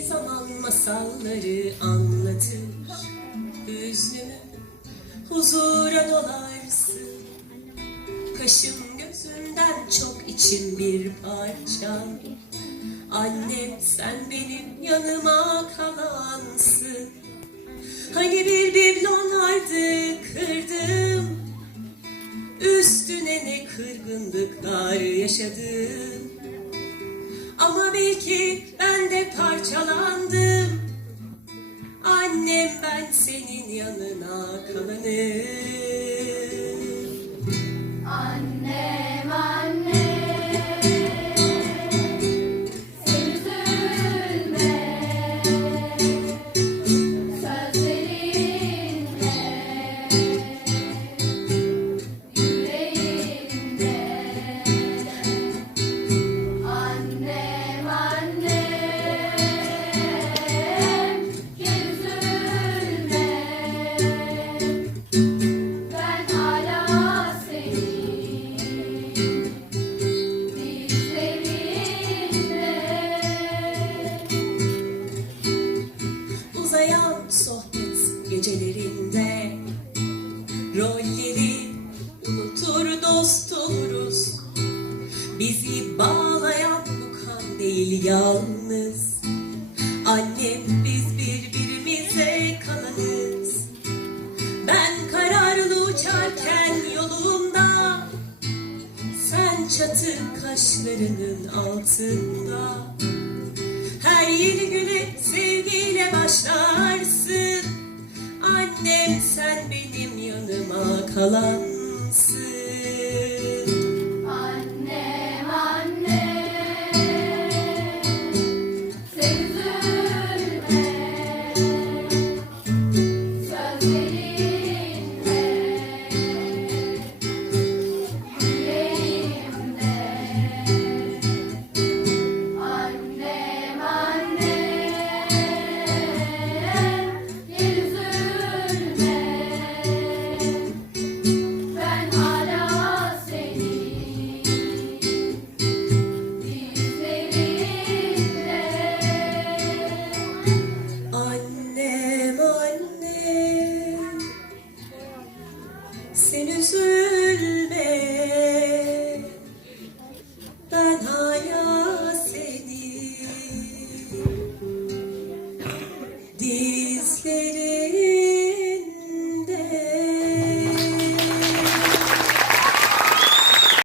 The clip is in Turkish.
Zaman masalları anlatır. Hüznünü huzura dolarsın. Kaşım gözümden çok içim bir parça. Annem sen benim yanıma kalansın. Hani bir biblonlardı kırdım. Üstüne ne kırgınlıklar yaşadım. Ama belki parçalandım. Annem ben senin yanına kalanım gecelerinde Rolleri unutur dost oluruz. Bizi bağlayan bu kan değil yalnız. Annem biz birbirimize kalanız. Ben kararlı uçarken yolumda Sen çatı kaşlarının altında Annem sen benim yanıma kalansın